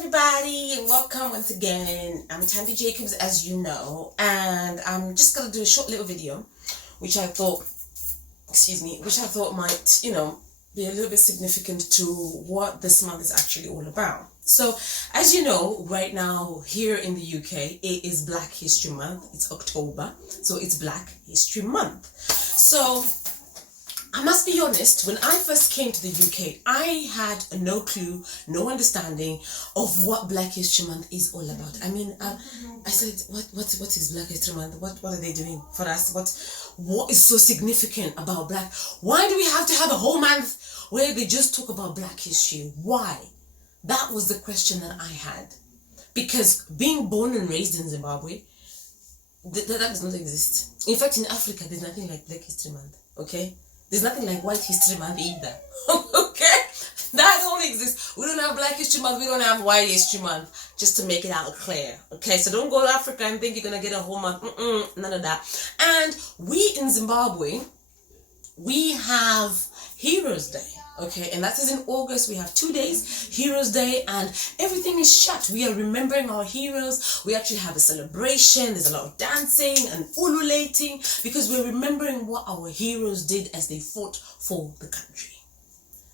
everybody, and welcome once again. I'm Tandy Jacobs, as you know, and I'm just gonna do a short little video, which I thought might, be a little bit significant to what this month is actually all about. So, as you know, right now here in the UK, it is Black History Month. It's October, so it's Black History Month. So, I must be honest, when I first came to the UK, I had no clue, no understanding of what Black History Month is all about. I mean, I said, what is Black History Month? What are they doing for us? What is so significant about Black? Why do we have to have a whole month where they just talk about Black history? Why? That was the question that I had. Because being born and raised in Zimbabwe, that does not exist. In fact, in Africa, there's nothing like Black History Month, okay? There's nothing like White History Month either. Okay? That don't exist. We don't have Black History Month. We don't have White History Month. Just to make it out clear. Okay? So don't go to Africa and think you're going to get a whole month. None of that. And we in Zimbabwe, we have Heroes Day. Okay, and that is in August. We have 2 days, Heroes Day, and everything is shut. We are remembering our heroes. We actually have a celebration. There's a lot of dancing and ululating because we're remembering what our heroes did as they fought for the country.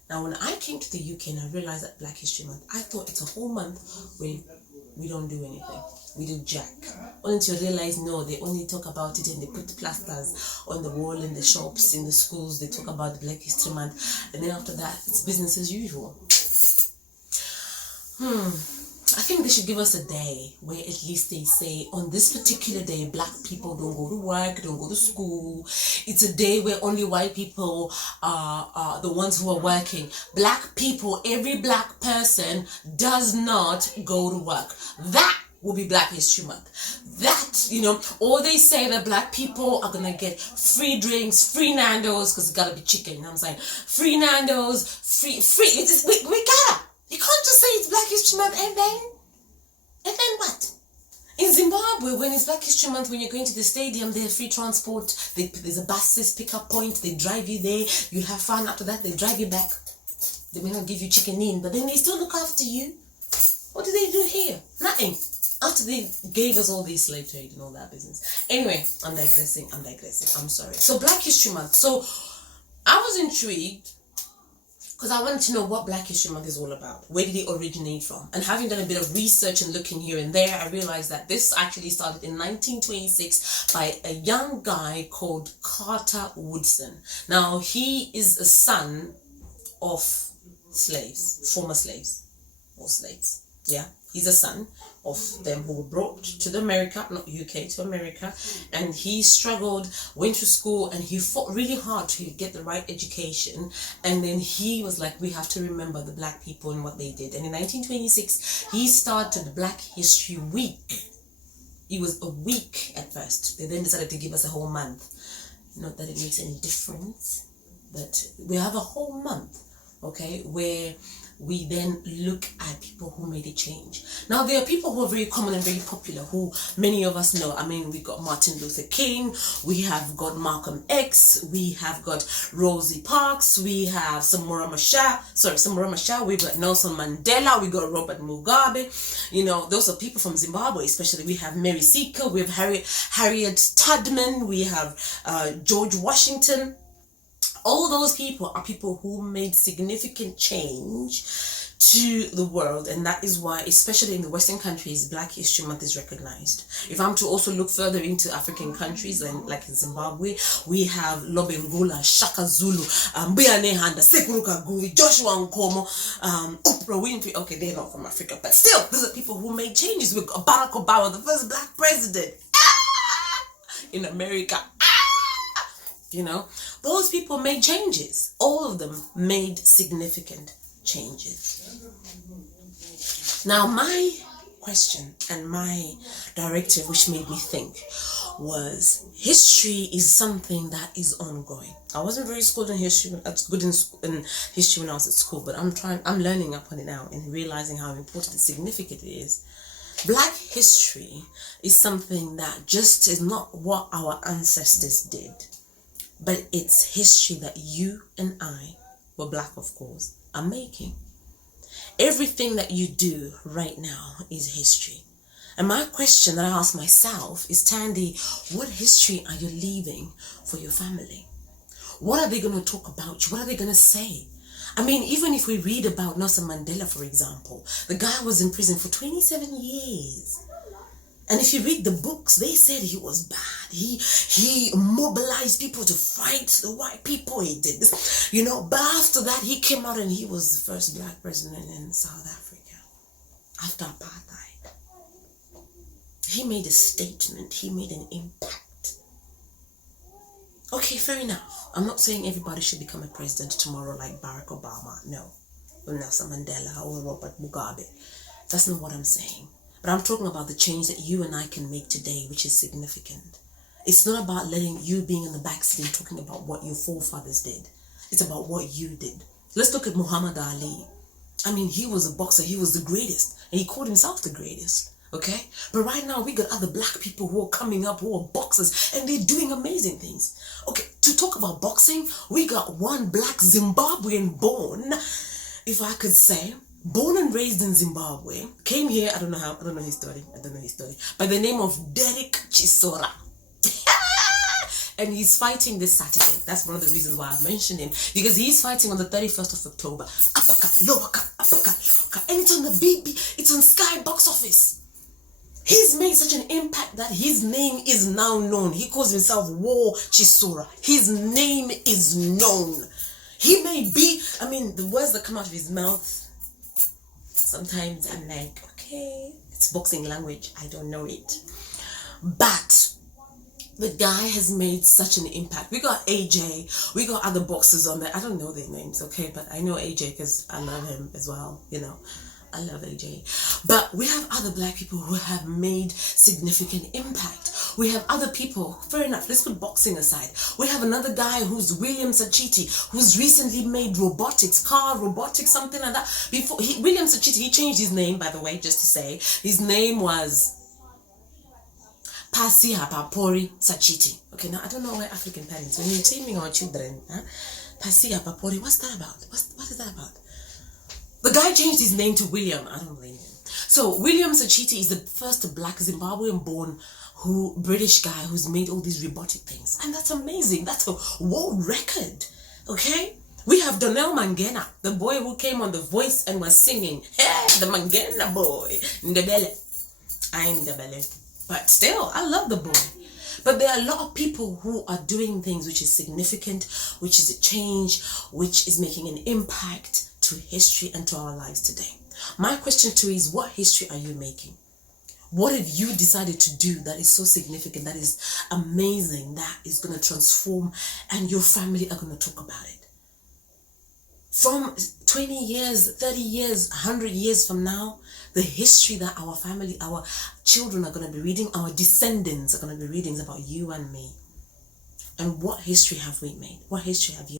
Now, when I came to the UK and I realized that Black History Month, I thought it's a whole month where we don't do anything. We do jack. Only to realize, no, they only talk about it and they put plasters on the wall in the shops, in the schools. They talk about Black History Month. And then after that, it's business as usual. I think they should give us a day where at least they say, on this particular day, Black people don't go to work, don't go to school. It's a day where only white people are the ones who are working. Black people, every Black person does not go to work. That will be Black History Month. That, or they say that Black people are gonna get free drinks, free Nando's, because it's gotta be chicken, you know what I'm saying? Free Nando's, free, we gotta. You can't just say it's Black History Month and then what? In Zimbabwe, when it's Black History Month, when you're going to the stadium, they have free transport. There's a buses pick-up point. They drive you there. You have fun. After that, they drive you back. They may not give you chicken in, but then they still look after you. What do they do here? Nothing. After they gave us all this slave trade and all that business. Anyway, I'm digressing. I'm sorry. So Black History Month. So I was intrigued because I wanted to know what Black History Month is all about. Where did it originate from? And having done a bit of research and looking here and there, I realized that this actually started in 1926 by a young guy called Carter Woodson. Now, he is a son of slaves, former slaves, or slaves. Yeah, he's a son of them who were brought to America, not UK, to America, and he struggled, went to school, and he fought really hard to get the right education. And then he was like, we have to remember the Black people and what they did. And in 1926, he started Black History Week. It was a week at first. They then decided to give us a whole month. Not that it makes any difference, but we have a whole month, okay, where we then look at people who made a change. Now, there are people who are very common and very popular, who many of us know. I mean, we got Martin Luther King, we have got Malcolm X, we have got Rosie Parks, we have Samora Machel, we got Nelson Mandela, we got Robert Mugabe. Those are people from Zimbabwe, especially. We have Mary Seeker, we have Harriet Tubman, we have George Washington. All those people are people who made significant change to the world, and that is why, especially in the Western countries, Black History Month is recognized. If I'm to also look further into African countries, like in Zimbabwe, we have Lobengula, Shaka Zulu, Mbuya Nehanda, Sekuru Kaguvi, Joshua Nkomo, Oprah Winfrey. Okay, they're not from Africa, but still, these are people who made changes. With Barack Obama, the first Black president in America. Those people made changes. All of them made significant changes. Now, my question and my directive, which made me think, was history is something that is ongoing. I wasn't very good in history when I was at school, but I'm learning up on it now and realizing how important and significant it is. Black history is something that just is not what our ancestors did, but it's history that you and I, well, Black of course, are making. Everything that you do right now is history. And my question that I ask myself is, Tandy, what history are you leaving for your family? What are they going to talk about you? What are they going to say? I mean, even if we read about Nelson Mandela, for example, the guy was in prison for 27 years. And if you read the books, they said he was bad. He mobilized people to fight the white people. He did this, But after that, he came out and he was the first black president in South Africa after apartheid. He made a statement. He made an impact. Okay, fair enough. I'm not saying everybody should become a president tomorrow like Barack Obama. No. Or Nelson Mandela or Robert Mugabe. That's not what I'm saying. But I'm talking about the change that you and I can make today, which is significant. It's not about letting you being in the backseat and talking about what your forefathers did. It's about what you did. Let's look at Muhammad Ali. I mean, he was a boxer. He was the greatest. And he called himself the greatest. Okay? But right now, we got other black people who are coming up, who are boxers, and they're doing amazing things. Okay, to talk about boxing, we got one black Zimbabwean born, if I could say, born and raised in Zimbabwe, came here, I don't know his story, by the name of Derek Chisora. And he's fighting this Saturday. That's one of the reasons why I mentioned him, because he's fighting on the 31st of October. Uppercut, lower cut, uppercut, lower cut. And it's on the it's on Sky Box Office. He's made such an impact that his name is now known. He calls himself War Chisora. His name is known. He may be, the words that come out of his mouth, sometimes I'm like, okay, it's boxing language. I don't know it. But the guy has made such an impact. We got AJ. We got other boxers on there. I don't know their names, okay? But I know AJ because I love him as well, I love AJ. But we have other black people who have made significant impact. We have other people, fair enough, let's put boxing aside. We have another guy who's William Sachiti, who's recently made robotics, car robotics, something like that. William Sachiti, he changed his name, by the way, just to say. His name was Pasi Hapapori Sachiti. Okay, now I don't know why African parents, when you're taming our children, Pasi Hapapori, what's that about? What is that about? The guy changed his name to William. I don't blame him. So William Sachiti is the first black Zimbabwean-born British guy who's made all these robotic things. And that's amazing. That's a world record. Okay? We have Donnell Mangena, the boy who came on The Voice and was singing, hey, the Mangena boy, Ndebele. I'm Ndebele. But still, I love the boy. But there are a lot of people who are doing things which is significant, which is a change, which is making an impact to history and to our lives today. My question to you is, what history are you making? What have you decided to do that is so significant, that is amazing, that is going to transform, and your family are going to talk about it? From 20 years, 30 years, 100 years from now, the history that our family, our children are going to be reading, our descendants are going to be reading about you and me. And what history have we made? What history have you